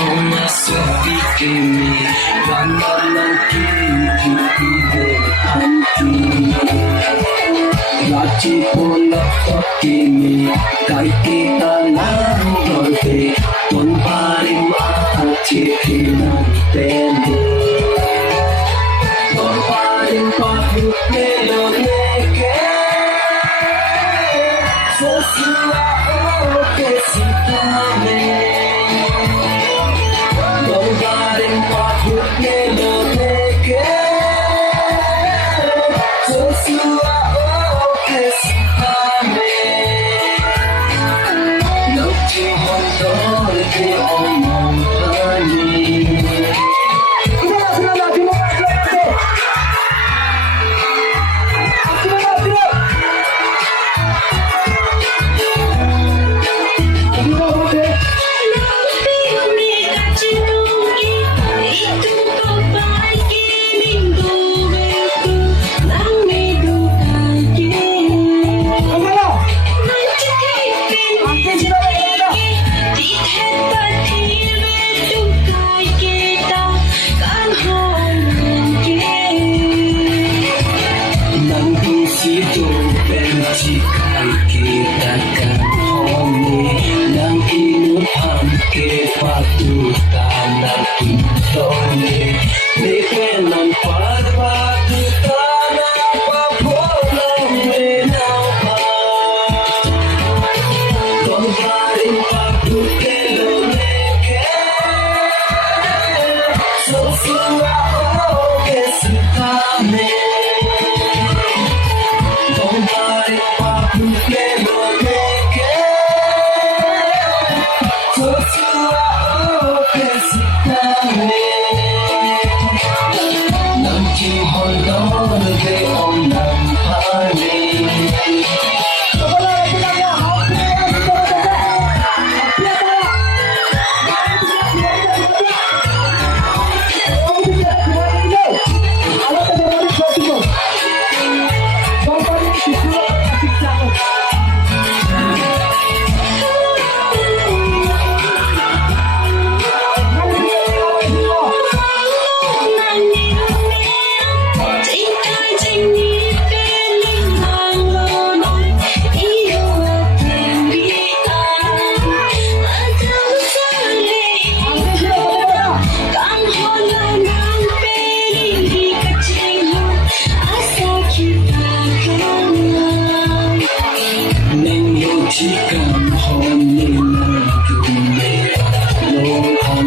Ona sopikimi Ramalanki Kipide Anki Rachi Pola Tokimi Kaikita Langorbe Tonpari Mahachi Kinan Tende Tonpari Pahu Pelo Neke Sosua Oke Sitame Tonpari Pahu Pelo Neke Sosua Oke Sitame Nochi Hondor Ke Omong Pani Sito benci kai kita kan honi nang inuham ke patu tanah kitone lepenan pad patu tanah papolang menapa don paring patu kelo leke sosua oke sitame Tonpari Pahu Pelo Neke Sosua Oke Sitame Namchi Hondor Ke Om Nam Pani Chikam honi na dume lohan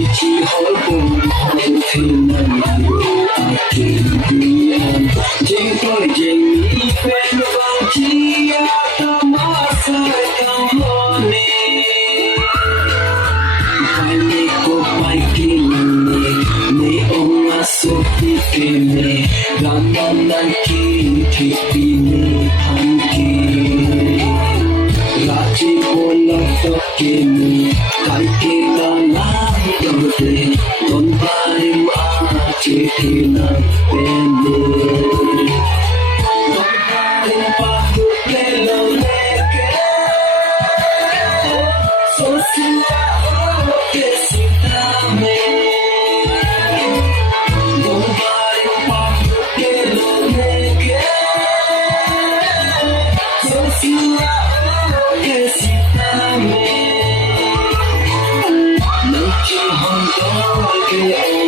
Ichi holbum hon thinan yu akin duyan Jeng koi jeng mi pen bang chia tamasa kang honi Pai ne ko pai kini ne onga sopi kini Ramalan ki kipini hanki Rachi Pola Tokimi Kaikita Langorbe Tonpari Mahachi Kinan Tende Tonpari Pahu Pelo Neke Sosua Oke Sitame Tonpari Pahu Pelo Neke Sosua Oke Sitame Nochi Hondor Ke